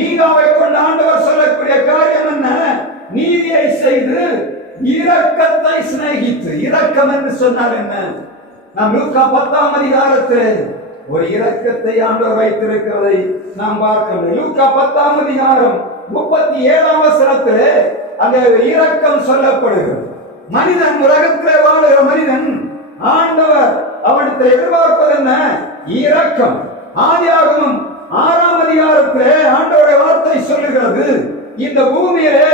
மீகாவை கொண்டு ஆண்டவர் சொல்லக்கூடிய காரியம் என்ன? நீதியை செய்து இரக்கத்தை சிநேகித்து. இரக்கம் என்று சொன்னால் என்ன? நாம் லூக்கா 10ஆம் அதிகாரத்தில் ஒரு இரக்கத்தை ஆண்டவர் வைத்திருக்கிறதை நாம் பார்க்கிறோம். லூக்கா 10ஆம் அதிகாரம் 37ஆம் வசனத்தில் அந்த இரக்கம் சொல்லப்படுகிறது. மனிதன், உலகத்திலே வாழுகிற மனிதன், ஆண்டவர் அவனிடத்தில் எதிர்பார்ப்பது என்ன? இரக்கம். ஆதியாகமம் 6ஆம் அதிகாரத்திலே ஆண்டவருடைய வார்த்தை சொல்லுகிறது, இந்த பூமியிலே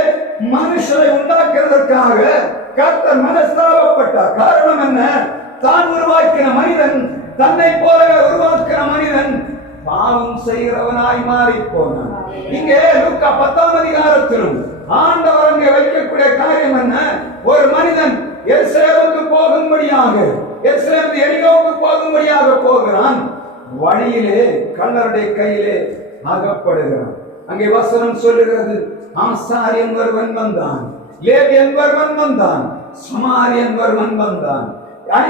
மனுஷனை உண்டாக்குறதற்காக கர்த்தர் மனஸ்தாபப்பட்டார். காரணம் என்ன? தான் உருவாக்கின மனிதன், தன்னை போல உருவாக்கின மனிதன் பாவம் செய்கிறவனாய் மாறி போனான். இங்கே லூக்கா 10ஆம் அதிகாரத்திலும் ஆண்டவர் அங்கே வைக்கக்கூடிய காரியம் என்ன? ஒரு மனிதன் எருசலேமுக்கு போகும்படியாக, எருசலேம் எரிகோவுக்கு போகும்படியாக போகிறான். வழியிலே கள்ளருடைய கையிலே அகப்படுகிறான். அங்கே வசனம் சொல்லுகிறது, ஆசாரியன் ஒருவன் வந்தான், லேவியன் ஒருவன் வந்தான், சமாரியன் ஒருவன் வந்தான்.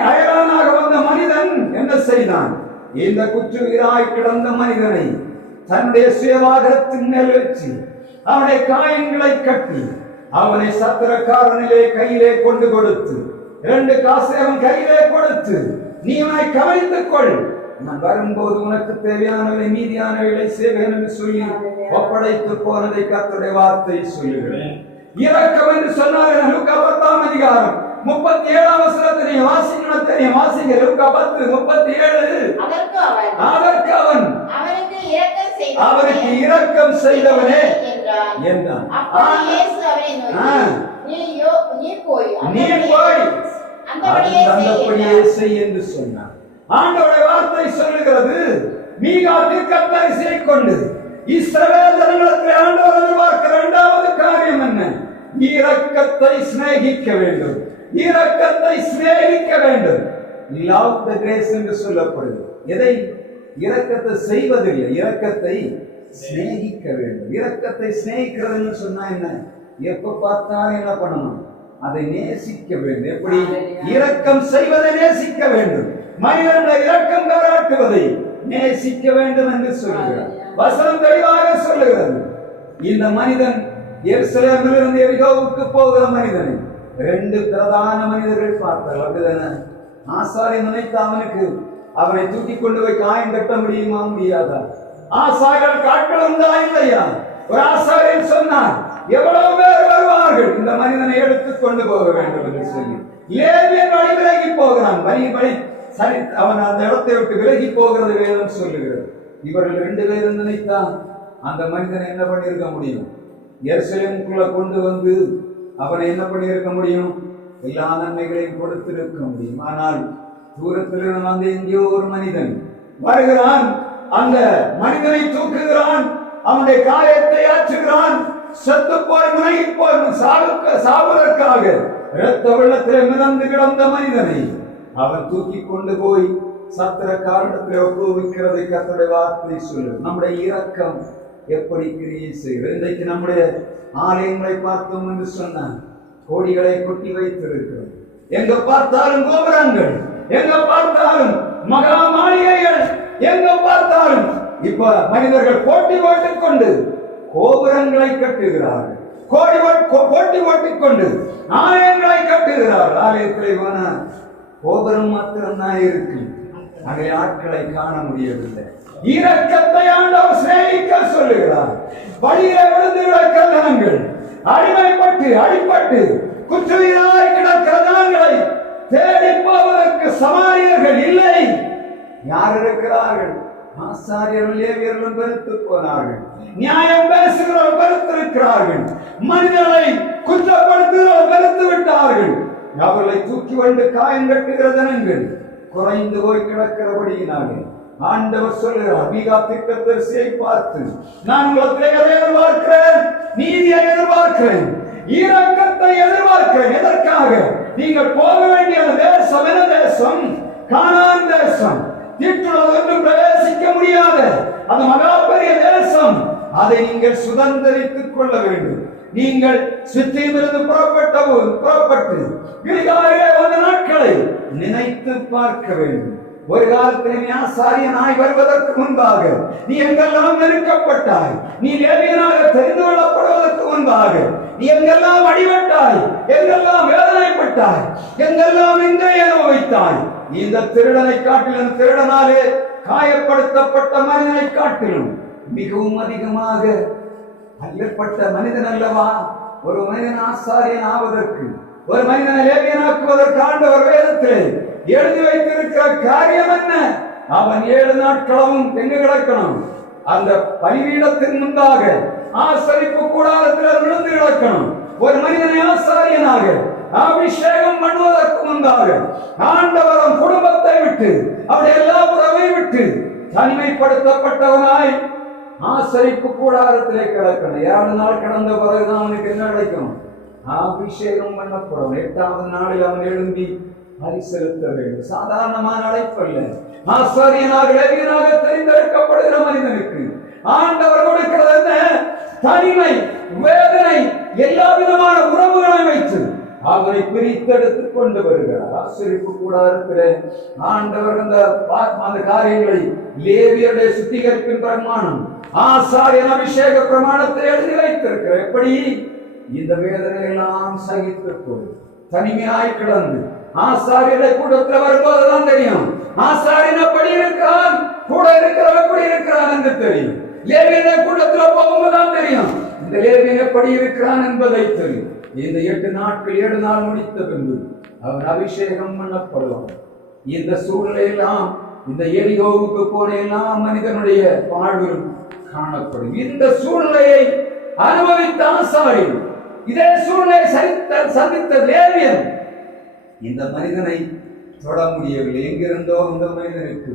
அயலானாக வந்த மனிதன் என்ன செய்தான்? இந்த குற்றுயிராய் கிடந்த மனிதனை தன்னுடைய சுயவாகரத்தின் மேல் வச்சு அவனுடைய காயங்களை கட்டி அவனை சத்திரக்காரனிலே கையிலே கொண்டு கொடுத்து 2 காசை அவன் கையிலே கொடுத்து, நீ அவனை கவனித்துக் கொள், நான் வரும்போது உனக்கு தேவையானவை மீதியானவைகளை செய்வேன் என்று சொல்லி ஒப்படைத்து போனதை கர்த்தருடைய வார்த்தை சொல்லுகிறேன். இரக்கம் என்று சொன்னார். லூக்கா 10ஆம் அதிகாரம் 37ஆம் வசனத்தை வாசிக்கணும், தெரியும், வாசிங்க. லூக்கா 10:37. அதற்கு அவன், அவருக்கு இரக்கம் செய்தவனே என்றான். நீ போய் அந்தபடியே செய் என்று சொன்னான். ஆண்டவருடைய வார்த்தை சொல்லுகிறது, மீகா தீர்க்கதரிசியை கொண்டு இஸ்ரவேல் ஜனங்களிடத்தில் ஆண்டவர் எதிர்பார்க்கிற 2வது காரியம் என்ன? இரக்கத்தை சிநேகிக்க வேண்டும். இரக்கத்தை சிநேகிக்க வேண்டும். லவ் தி கிரேஸ் என்று சொல்லப்படுது. எதை? இரக்கத்தை செய்வதில்லை, இரக்கத்தை சிநேகிக்க வேண்டும். இரக்கத்தை சிநேகிக்கிறதுன்னு சொன்னா என்ன? எப்ப பார்த்தாலும் என்ன பண்ணணும்? அதை நேசிக்க வேண்டும். எப்படி? இரக்கம் செய்வதை நேசிக்க வேண்டும். மனிதனை இரக்கம் பாராட்டுவதை நேசிக்க வேண்டும் என்று சொல்லுகிறார். வசனம் தெளிவாக சொல்லுகிறது. இந்த மனிதன் எருசலேமிலிருந்து எரிகோவுக்கு போகிற மனிதனை 2 பிரதான மனிதர்கள் பார்த்தார். அப்படிதானே? ஆசாரியன் நினைத்த அவனுக்கு அவனை தூக்கி கொண்டு போய் காயம் கட்ட முடியுமா? முடியாதா? ஆசாரியர் காட்கள் உண்டா இல்லையா? ஒரு ஆசாரியன் சொன்னார், எவ்வளவு பேர் வருவார்கள், இந்த மனிதனை எடுத்துக் கொண்டு போக வேண்டும் என்று சொல்லி லேவியன் வழி விலகி போகிறான். வழி சரி, அவன் அந்த இடத்தை விட்டு விலகி போகிறது வேதம் சொல்லுகிறது. இவர்கள் 2 பேரும் நினைத்தான் அந்த மனிதனை என்ன பண்ணியிருக்க முடியும்? எருசலேமுக்குள்ள கொண்டு வந்து அவனை என்ன பண்ணியிருக்க முடியும்? எல்லா நன்மைகளையும் கொடுத்திருக்க முடியும். ஆனால் தூரத்திலிருந்து வந்து எங்கேயோ ஒரு மனிதன் வருகிறான், அந்த மனிதனை தூக்குகிறான், அவனுடைய காயத்தை ஆற்றுகிறான், செத்து போய் முனைகி போய் சாவதற்காக இரத்த வெள்ளத்திலே மிதந்து கிடந்த மனிதனை அவன் தூக்கி கொண்டு போய் சத்திரக்காரனிடத்தில் ஒப்புவிக்கிறதை கர்த்தருடைய வார்த்தை சொல்லு. நம்முடைய இரக்கம் எப்படி கிரியை செய்கிறது? இன்றைக்கு நம்முடைய ஆலயங்களை பார்த்தோம் என்று சொன்ன கோடிகளை கொட்டி வைத்திருக்கிறது. எங்க பார்த்தாலும் கோபுரங்கள், எங்க பார்த்தாலும் மகா மாளிகைகள், எங்க பார்த்தாலும் இப்ப மனிதர்கள் போட்டி போட்டுக் கொண்டு கோபுரங்களை கட்டுகிறார்கள், போட்டி போட்டுக் கொண்டு ஆலயங்களை கட்டுகிறார்கள். ஆலயத்தில் போன கோபுரம் மாத்திரம்தான் இருக்கு, அங்கே ஆட்களை காண முடியவில்லை. இரக்கத்தை ஆண்டவர் சிநேகிக்க சொல்லுகிறார். வழியிலே விழுந்து கிடக்கிற ஜனங்கள், அடிப்பட்டு குற்றுயிராய் கிடக்கிற ஜனங்களை தேடி போவதற்கு சமாரியர்கள் இல்லை. யார் இருக்கிறார்கள்? ஆசாரியர்கள், லேவியர்களும் பெருத்து போனார்கள். நியாயம் பேசுகிறவர்கள் பெருத்திருக்கிறார்கள். மனிதனை குற்றப்படுத்துகிறவர்கள் பெருத்து விட்டார்கள். அவர்களை தூக்கி வந்து காயம் கட்டுகிற ஜனங்கள் குறைந்து போய் கிடக்கிறபடியினாலே ஆண்டவர் சொல்லுகிறார், மீகா தீர்க்கதரிசியை பார்த்து, நான் உங்களை எதிர்பார்க்கிறேன், நீதியை எதிர்பார்க்கிறேன், இரக்கத்தை எதிர்பார்க்கிறேன். எதற்காக? நீங்கள் போக வேண்டிய தேசம் என்ன தேசம்? கானான் தேசம். ஒன்றும் பிரவேசிக்க முடியாத அந்த மகா பெரிய தேசம். அதை நீங்கள் சுதந்திரித்துக் கொள்ள வேண்டும். நீங்கள் சித்தியிலிருந்து புறப்பட்டு கில்காலிலே வந்த நாட்களை நினைத்து பார்க்க வேண்டும். ஒரு காலத்தில் நீ ஆசாரியனாய் வருவதற்கு முன்பாக நீ எங்கெல்லாம் நெருக்கப்பட்டாய், நீ லேவியனாக தெரிந்து கொள்ளப்படுவதற்கு முன்பாக நீ எங்கெல்லாம் அடிபட்டாய், எங்கெல்லாம் வேதனைப்பட்டாய், எங்கெல்லாம் இங்கே அனுபவித்தாய். இந்த திருடனை காட்டிலும், திருடனாலே காயப்படுத்தப்பட்ட மனிதனை காட்டிலும் மிகவும் அதிகமாக அல்லப்பட்ட மனிதன் அல்லவா ஒரு மனிதன் ஆசாரியன் ஆவதற்கு, ஒரு மனிதனை லேவியனாக்குவதற்கு ஆண்டவர் வேதத்திலே எழுதி வைத்திருக்கிற காரியம் என்ன? அவன் 7 நாட்களும் எங்கு கிடக்கணும்? அந்த பலிபீடத்தின் முன்பாக ஆசரிப்பு கூடாரத்தில் விழுந்து கிடக்கணும். ஒரு மனிதனை ஆசாரியனாக அபிஷேகம் பண்ணுவதற்கு முன்பாக ஆண்டவரும் குடும்பத்தை விட்டு அவருடைய எல்லா உறவை விட்டு தனிமைப்படுத்தப்பட்டவனாய் ஆசரிப்பு கூடாரத்திலே கிடக்கணும். 7 நாள் கடந்த பிறகுதான் அவனுக்கு என்ன கிடைக்கும்? அபிஷேகம் பண்ணப்படும். 8வது நாளில் அவன் எழும்பி பரிசெலுத்த வேண்டும். சாதாரணமான அழைப்பல்ல. ஆசாரியனாக லேவியனாக தெரிந்தெடுக்கப்படுகிற மனிதனுக்கு ஆண்டவர் கொடுக்கிறது என்ன? தனிமை, வேதனை, எல்லா விதமான உறவுகளை வைத்து அவனை பிரித்தெடுத்துக் கொண்டு வருகிறார். ஆசரிப்பு கூடாரத்திலே ஆண்டவர் அந்த காரியங்களை லேவியருடைய சுத்திகரிப்பின் பிரமாணம், ஆசாரியன் அபிஷேக பிரமாணத்தை எழுதி வைத்திருக்கிறார். எப்படி இந்த வேதனை எல்லாம் சகித்துக் கொண்டு தனிமையாய் கிடந்து ஆசாரியரை கூட்டத்தில் வரும்போதுதான் தெரியும் ஆசாரியன் எப்படி இருக்கிறான், கூட இருக்கிறவன் எப்படி இருக்கிறான் என்று தெரியும். லேவியனை கூட்டத்தில் போகும்போதுதான் தெரியும் இந்த லேவியன் எப்படி இருக்கிறான் என்பதை தெரியும். இந்த 8 நாட்கள் 7 நாள் முடித்த பின்பு அவன் அபிஷேகம் பண்ணப்படுவான். இந்த சூழ்நிலையெல்லாம், இந்த எரிகோவுக்கு போன எல்லாம் மனிதனுடைய வாழ்வில் காணப்படும். இந்த சூழ்நிலையை அனுபவித்த ஆசாரியன், இதே சூழ்நிலை சந்தித்த லேவியன் இந்த மனிதனை தொட முடியவில்லை. எங்கிருந்தோ அந்த மனிதனுக்கு,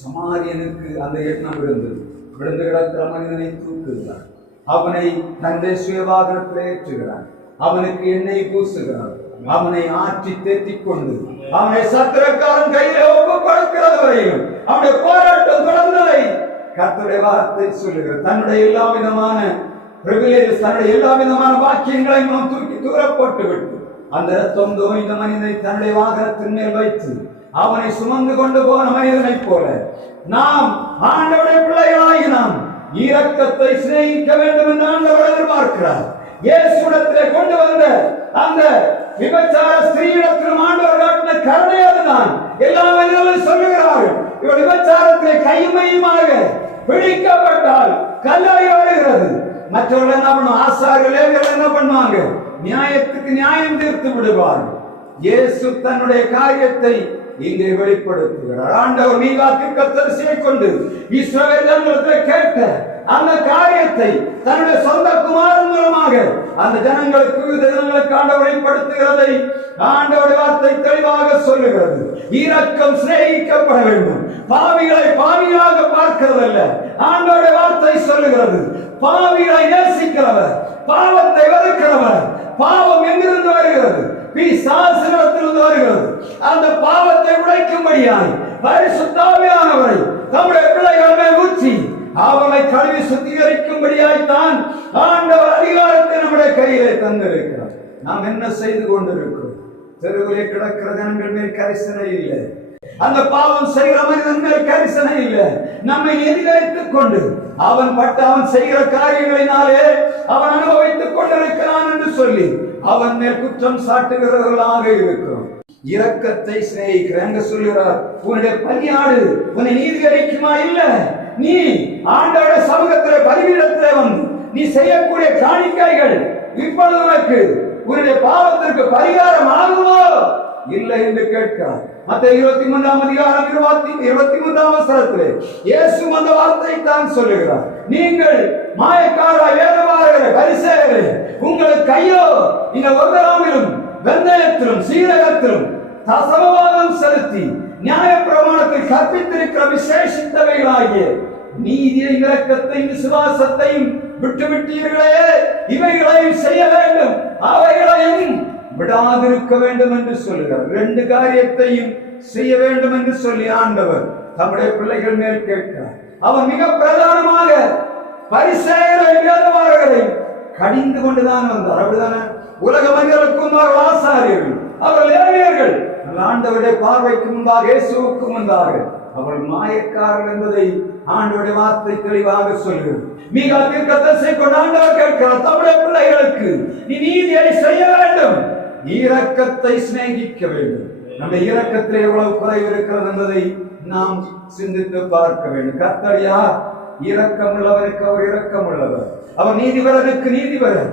சமாரியனுக்கு அந்த எண்ணம் இருந்தது. விழுந்து கிடக்கிற மனிதனை தூக்குகிறார், அவனை தன்னுடைய சுயவாகனத்தில் ஏற்றுகிறார், அவனுக்கு எண்ணெய் பூசுகிறார், அவனை ஆற்றி தேற்றிக் கொண்டு அவனை சத்திரக்காரன் கையில ஒப்புக்கொடுக்கிறது வரையும் அவனுடைய போராட்டம் தொடர்ந்ததை கர்த்தருடைய வார்த்தை சொல்லுகிறார். தன்னுடைய எல்லா விதமான பிரிவிலேஜ், தன்னுடைய எல்லா விதமான வாக்கியங்களையும் தூக்கி தூர போட்டு விட்டு அந்த ரத்தம் தோய்ந்த மனிதனை தன்னுடைய வாகனத்தின் மேல் வைத்து அவனை சுமந்து கொண்டு போன மனிதனை போல நாம் ஆண்டவருடைய பிள்ளைகளாகி நாம் இரக்கத்தை சிநேகிக்க வேண்டும் என்று ஆண்டவர் எதிர்பார்க்கிறார். இயேசுவிடத்திலே கொண்டு வந்த அந்த விபச்சார ஸ்திரீயிடத்திலும் ஆண்டவர் காட்டின கருணை அதுதான். எல்லா மனிதர்களும் சொல்லுகிறார்கள், இவர் விபச்சாரத்திலே கையுமையுமாக பிடிக்கப்பட்டால் கல்லறை வருகிறது. மற்றவர்கள் என்ன பண்ணுவாங்க? ஆசாரியர்கள் என்ன பண்ணுவாங்க? நியாயத்துக்கு நியாயம் தீர்த்து விடுவார்கள். இயேசு தன்னுடைய காரியத்தை இங்கே வெளிப்படுத்துகிறார். ஆண்டவர் மீகா தீர்க்கதரிசியை கொண்டு இஸ்ரவேல் ஜனங்களிடத்தில் கேட்ட அந்த காரியத்தை தன்னுடைய சொந்த குமாரன் மூலமாக அந்த ஜனங்களுக்கு ஆண்டவர் வெளிப்படுத்துகிறதை ஆண்டவருடைய வார்த்தை தெளிவாக சொல்லுகிறது. இரக்கம் சிநேகிக்கப்பட வேண்டும். பாவிகளை பாவியாக பார்க்கிறதல்ல, ஆண்டவருடைய வார்த்தை சொல்லுகிறது. பாவிகளை நேசிக்கிறவர், பாவத்தை வெறுக்கிறவர். பாவம் எங்கிருந்து வருகிறது? பிசாசினிடத்திலிருந்து வருகிறது. அந்த பாவத்தை உடைக்கும்படியாய் பரிசுத்த ஆவியானவரை தம்முடைய பிள்ளைகள் மேல் ஊற்றி அவளை கழுவி சுத்திகரிக்கும்படியாய் தான் ஆண்டவர் அதிகாரத்தை நம்முடைய கையிலே தந்திருக்கிறார். நாம் என்ன செய்து கொண்டிருக்கிறோம்? தெருவிலே கிடக்கிற ஜனங்கள் மேல் கரிசனை இல்லை, அந்த பாவம் செய்கிற மனிதன் மேல் கரிசனை இல்லை. நம்மை எதிர்த்துக் கொண்டு அவன் செய்கிற காரியங்களினாலே அவன் அனுபவித்துக் கொண்டிருக்கிறான் என்று சொல்லி அவன் மேல் குற்றம் சாட்டுகிறவர்களாக இருக்கிறோம். இரக்கத்தை சிநேகிக்கிற சொல்லுகிறார், உன்னுடைய பலியாடு உன்னை நீதிகரிக்குமா? இல்ல, நீ ஆண்டவருடைய சமூகத்திலே பலிபீடத்திலே வந்து நீ செய்யக்கூடிய காணிக்கைகள் இப்பொழுது உனக்கு உன்னுடைய பாவத்திற்கு பரிகாரம் ஆகுமோ இல்லை என்று கேட்கிறார். மத்தேயு 23ஆம் அதிகாரம் 23ஆம் வசனத்திலே இயேசு அந்த வார்த்தை தான் சொல்லுகிறார், நீங்கள் மாயக்காரர் வேதபாரகரே பரிசேயரே, உங்களுக்கு ஐயோ, இந்த ஒவ்வொருவரிலும் வெந்தயத்திலும் சீரகத்திலும் தசமபாகம் செலுத்தி நியாய பிரமாணத்தில் கற்பித்திருக்கிற விசேஷித்தவைகளாகிய நீதியை, இரக்கத்தையும் விசுவாசத்தையும் விட்டுவிட்டீர்களே, இவைகளையும் செய்ய வேண்டும், அவைகளையும் விடாதிருக்க வேண்டும் என்று சொல்லுகிறார். 2 காரியத்தையும் செய்ய வேண்டும் என்று சொல்லி ஆண்டவர் தம்முடைய பிள்ளைகள் மேல் கேட்கிறார். அவன் மிக பிரதானமாக பரிசேயரை வேதபாரகரை கடிந்து கொண்டுதான் வந்தார். அப்படிதானே? உலக மனிதர்களுக்கும் ஆசாரியர்கள் அவர்கள் லேவியர்கள். ஆண்டவருடைய பார்வைக்கு முன்பாக, இயேசுவுக்கு முன்பாக அவர்கள் மாயக்காரர்கள் என்பதை ஆண்டவருடைய வார்த்தை தெளிவாக சொல்கிறது. மீகா தீர்க்கதரிசியை கொண்டு ஆண்டவர் கேட்கிறார், தம்முடைய பிள்ளைகளுக்கு நீ நீதியை செய்ய வேண்டும், இரக்கத்தை சிநேகிக்க வேண்டும். நம்ம இரக்கத்தில் எவ்வளவு குறைவு இருக்கிறது என்பதை நாம் சிந்தித்து பார்க்க வேண்டும். கர்த்தர் யார்? இரக்கமுள்ளவருக்கு அவர் இரக்கமுள்ளவர், அவர் நீதிபரனுக்கு நீதிபரன்.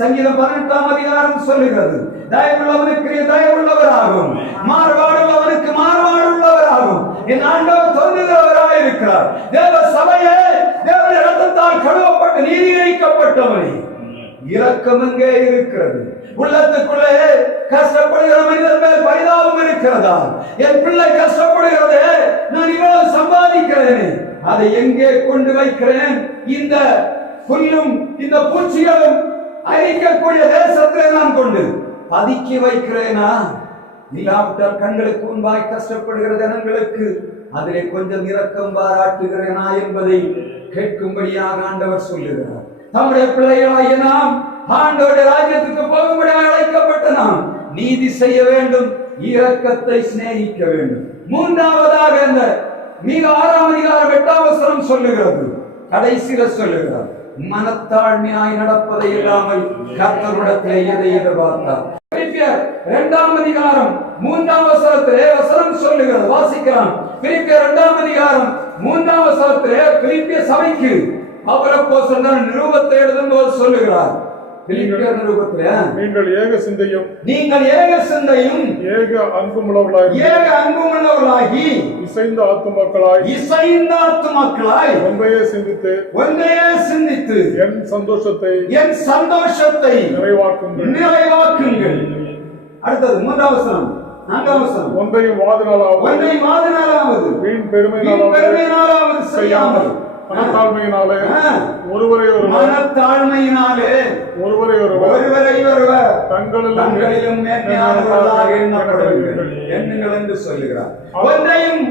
சங்கீதம் 18ஆம் அதிகாரம் சொல்லுகிறது, தயவுள்ளவனுக்கு தயவுள்ளவராகும், மாறுபாடுள்ளவனுக்கு மாறுபாடுள்ளவராகும். என் ஆண்டவர் சொல்லுகிறவராக இருக்கிறார். தேவ சபையே, தேவனுடைய இரத்தத்தால் கழுவப்பட்டு நீதியளிக்கப்பட்டவனே, இரக்கம் எங்கே இருக்கிறது? உள்ளத்துக்குள்ளே கஷ்டப்படுகிற மனிதர் மேல் பரிதாபம் இருக்கிறதா? என் பிள்ளை கஷ்டப்படுகிறதே, நான் இவ்வளவு சம்பாதிக்கிறேன், அதை எங்கே கொண்டு வைக்கிறேன்? இந்த புல்லும் இந்த பூச்சிகளும் அழிக்கக்கூடிய தேசத்திலே நான் கொண்டு பதுக்கி வைக்கிறேனா? இல்லாவிட்டால் கண்களுக்கு முன்பாய் கஷ்டப்படுகிற ஜனங்களுக்கு அதிலே கொஞ்சம் இரக்கம் பாராட்டுகிறேனா என்பதை கேட்கும்படியாக ஆண்டவர் சொல்லுகிறார். நம்முடைய பிள்ளைகளாகிய நாம் ஆண்டவருடைய ராஜ்யத்துக்கு போகும்படியாக அழைக்கப்பட்ட நாம் நீதி செய்ய வேண்டும், இரக்கத்தை சிநேகிக்க வேண்டும். மூன்றாவதாக இந்த மிக 6ஆம் அதிகாரம் 8ஆம் வசனம் சொல்லுகிறது, கடைசியில சொல்லுகிறார், மனத்தாழ்மையாய் நடப்பதை இல்லாமல் கர்த்தரிடத்திலே எதை எதிர்பார்த்தார். 2ஆம் அதிகாரம் 3ஆம் வசனத்திலே வசனம் சொல்லுகிறது, வாசிக்கலாம். பிலிப்பியர் 2ஆம் அதிகாரம் 3ஆம் வசனத்திலே பிலிப்பிய சபைக்கு அவர் அப்போஸ்தலன் நிருபத்தை எழுதும்போது சொல்லுகிறார், நீங்கள் ஏக சிந்தையும் ஏக அன்புமுள்ளவர்களாகி இசைந்த ஆத்துமாக்களாய் ஒன்றையே சிந்தித்து என் சந்தோஷத்தை நிறைவாக்குங்கள். அடுத்தது 3ஆம் வசனம் 4ஆம் வசனம், ஒன்றையும் வாதினாலாவது வீண் பெருமையினாலாவது செய்யாமல் மனத்தாழ்மையினாலே ஒருவரை ஒருவர் தங்களிலும் மேன்மையானவர்களாக எண்ணுங்கள் என்று சொல்லுகிறார். ஒன்றையும்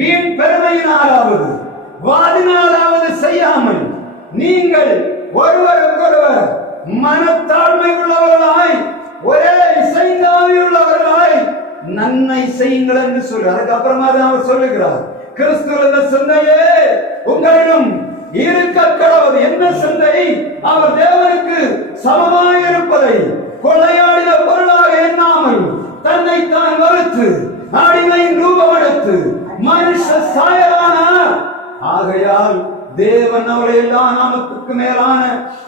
வீண் பெருமையினாலாவது வாதினாலாவது செய்யாமல் நீங்கள் ஒருவருக்கொருவர் மனத்தாழ்மை உள்ளவர்களாய், ஒரே இசைந்தாவியுள்ளவர்களாய் நன்மை செய்யுங்கள் என்று சொல்றார். அதுக்கப்புறமா தான் அவர் சொல்லுகிறார், கிறிஸ்துவ சிந்தையே உங்களிடம் இருக்க கடவுள். என்ன சிந்தை? அவர் தேவனுக்கு சமமாயிருப்பதை கொள்ளையாடின பொருளாக எண்ணாமல் தன்னை தான் வறுத்து அடிமையின் ரூபம் எடுத்து மனுஷ சாயலானார். ஆகையால் தேவன் அவரை எல்லா நாமத்துக்கு மேலான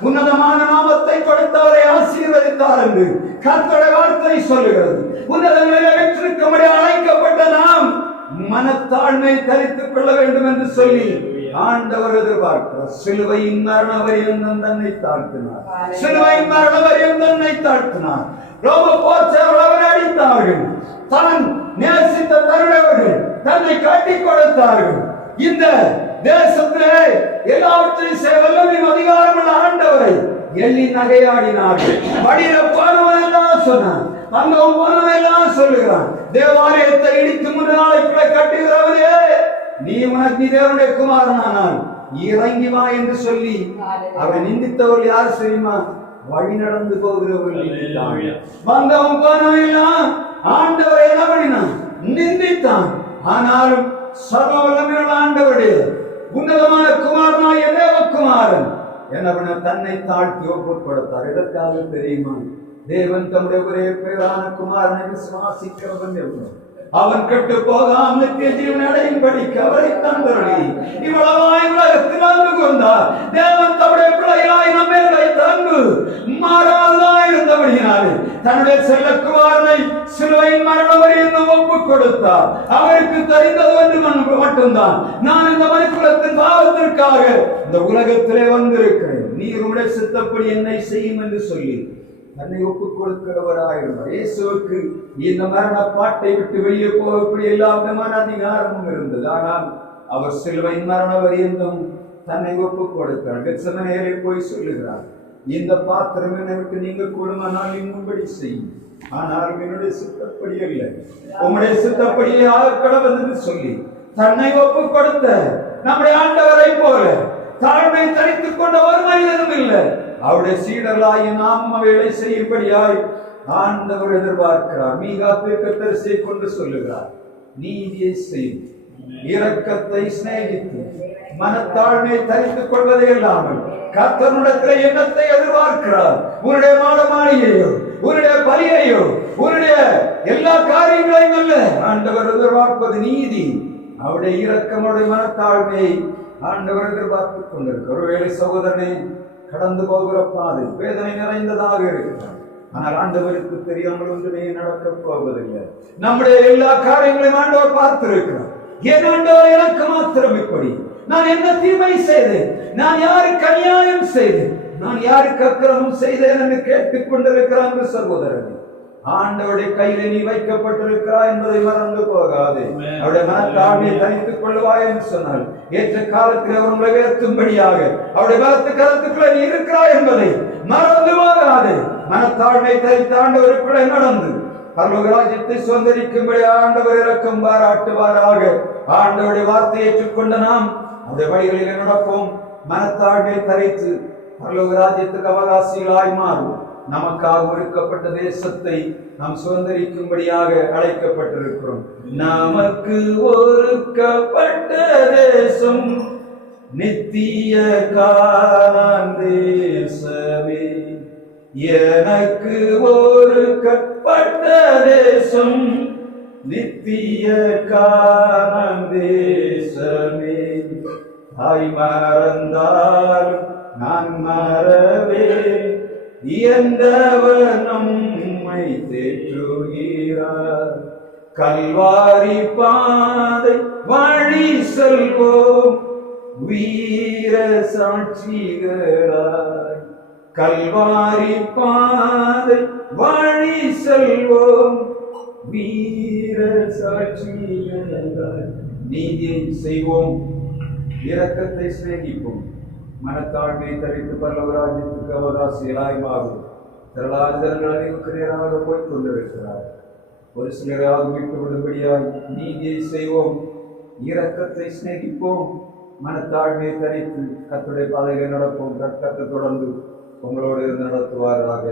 உன்னதமான நாமத்தை கொடுத்தவரை ஆசீர்வதித்தார் என்று கர்த்தருடைய வார்த்தை சொல்லுகிறது. உன்னதங்களில் வெற்றிருக்கும்படி அழைக்கப்பட்ட நாம் மனத்தாழ்மை தரித்துக் கொள்ள வேண்டும் என்று சொல்லி ஆண்டவர் எதிர்பார்க்கிறார். சிலுவையின் மரண பரியந்தம் தன்னை தாழ்த்தினார். சிலுவையின் மரண பரியந்தம் தன்னை தாழ்த்தினார். ரோம போர்ச்சவர்கள் அவரை அடித்தார்கள். தான் நேசித்த தருணவர்கள் தன்னை காட்டிக் கொடுத்தார்கள். இந்த தேசத்திலே எல்லாவற்றையும் வல்லமையும் அதிகாரமுள்ள ஆண்டவரை எள்ளி நகையாடினார்கள். வழியில போனவன் எல்லாம் சொன்னான், அங்கவும் போனவன் எல்லாம் சொல்லுகிறான், தேவாலயத்தை இடித்து 3 நாளைக்குள்ள கட்டுகிறவனே, நீ உனக்கு தேவனுடைய குமாரனானால் இறங்கி வா என்று சொல்லி அவரை நிந்தித்தவர்கள் யார் தெரியுமா? வழி நடந்து போகிறவர்கள். வந்தவன் போனவன் எல்லாம் ஆண்டவரை என்ன பண்ணினான்? நிந்தித்தான். ஆனாலும் சர்வ வல்லமையுள்ள ஆண்டவருடைய உன்னதமான குமாரனாய தேவகுமாரன் என்ன தன்னை தாழ்த்தி ஒப்புக் கொடுத்தார். எதற்காக தெரியுமா? தேவன் தம்முடைய ஒரே பேரான குமாரனை விசுவாசிக்கிறவன் எவ்வளவு அவன் கெட்டு போகாமல் நித்திய ஜீவனை அடையும்படிக்கு அவரை தந்தருளி இவ்வளவாய் உலகத்தில் அன்பு கொண்டார். தேவன் தம்முடைய பிள்ளைகளாய் நம்மை வைத்த அன்பு மாறாததாய் இருந்தபடியினாலே தன்னுடைய செல்லக்குமாரனை சிலுவையின் மரண பரியந்தம் ஒப்புக் கொடுத்தார். அவருக்கு தெரிந்தது ஒன்று மட்டும்தான், நான் இந்த மனுக்குலத்தின் பாவத்திற்காக இந்த உலகத்திலே வந்திருக்கிறேன், நீர் உடைய சித்தப்படி என்னை செய்யும் என்று சொல்லி தன்னை ஒப்புக் கொடுக்கிறவராயிருந்தார். இயேசுவுக்கு இந்த மரண பாட்டை விட்டு வெளியே போகக்கூடிய எல்லா விதமான அதிகாரமும் இருந்தது. ஆனால் அவர் சிலுவையின் மரண பரியந்தம் தன்னை ஒப்புக் கொடுத்தார். கெத்செமனேயிலே போய் சொல்லுகிறார், இந்த பாத்திரம் என்னை விட்டு நீங்கள் கூடுமானால் இன்னும்படி செய்யும், ஆனால் என்னுடைய சித்தப்படி அல்ல உம்முடைய சித்தப்படியே ஆகக்கடவது என்று சொல்லி தன்னை ஒப்புக் கொடுத்த நம்முடைய ஆண்டவரை போல தாழ்மை தரித்துக் கொண்ட ஒரு மனிதனும் இல்லை. அவருடைய சீடர்களாய் நாம் வேலை செய்யும்படியாய் ஆண்டவர் எதிர்பார்க்கிறார். மீகா தீர்க்கதரிசியை கொண்டு சொல்லுகிறார், நீதியை செய்து இரக்கத்தை சிநேகித்து மனத்தாழ்மையை தரித்துக் கொள்வதே இல்லாமல் கர்த்தரிடத்தில் எண்ணத்தை எதிர்பார்க்கிறார். உன்னுடைய மாளிகையோ, உன்னுடைய பலியையோ, உன்னுடைய எல்லா காரியங்களையும் அல்ல, ஆண்டவர் எதிர்பார்ப்பது நீதி. அவருடைய இரக்கம், அவருடைய மனத்தாழ்மையை ஆண்டவர் எதிர்பார்த்துக் கொண்டிருக்கிறார். ஒருவேளை சகோதரனே, கடந்து போகிற பாதை வேதனை நிறைந்ததாக இருக்கிறார். ஆனால் ஆண்டவருக்கு தெரியாமல் ஒன்றுமே நடக்கப் போவதில்லை. நம்முடைய எல்லா காரியங்களையும் ஆண்டவர் பார்த்திருக்கிறார். ஏன் ஆண்டவர் எனக்கு மாத்திரம் இப்படி? நான் என்ன தீமை செய்தேன்? நான் யாருக்கு அநியாயம் செய்தேன்? நான் யாருக்கு அக்கிரமம் செய்தேன் என்று கேட்டுக் கொண்டிருக்கிறான் சகோதரன். ஆண்டவருடைய கையில நீ வைக்கப்பட்டிருக்கிறாய் என்பதை மறந்து போகாதே. அவருடைய மனத்தாழ்மையை தனித்துக் கொள்வாய் என்று சொன்னால் ஏற்ற காலத்தில் அவர் உங்களை உயர்த்தும்படியாக அவருடைய பலத்து கருத்துக்களை நீ இருக்கிறாய் என்பதை மறந்து போகாதே. மனத்தாழ்மை தரித்த ஆண்டவருக்குள்ளே நடந்து பரலோக ராஜ்யத்தை சுதந்திரிக்கும்படி ஆண்டவர் இரக்கம் பாராட்டுவாராக. ஆண்டவருடைய வார்த்தையை ஏற்றுக்கொண்ட நாம் அந்த வழிகளில் நடப்போம். மனத்தாழ்மை தரித்து பரலோக ராஜ்யத்துக்கு அவகாசிகளாய் மாறும். நமக்காக ஒதுக்கப்பட்ட தேசத்தை நாம் சுதந்திரிக்கும்படியாக அழைக்கப்பட்டிருக்கிறோம். நமக்கு ஒதுக்கப்பட்ட தேசம் நித்திய கானான் தேசமே. எனக்கு ஒதுக்கப்பட்ட தேசம் நித்திய கானான் தேசமே. தாய் மறந்தால் நான் மறவேன், இயந்தவர் நம்மை தேற்றுகிறார். கல்வாரி பாதை வழி செல்வோம் வீர சாட்சிகளாய். கல்வாரி பாதை வழி செல்வோம் வீர சாட்சிகளாய். நீதியை செய்வோம், இரக்கத்தை சிநேகிப்போம், மனத்தாழ்மையை தரித்து பரலோக ராஜ்யத்துக்கு அவகாசிகளாய் மாறும். திரளான ஜனங்கள் அனைவருக்கு நேராக போய்க் கொண்டிருக்கிறார். ஒரு சிலராக மீட்டு விடும்படியாய் நீதியை செய்வோம், இரக்கத்தை சிநேகிப்போம், மனத்தாழ்மையை தரித்து கர்த்தருடைய பாதைகளை நடப்போம். கர்த்தர் தொடர்ந்து உங்களோடு இருந்து நடத்துவாராக.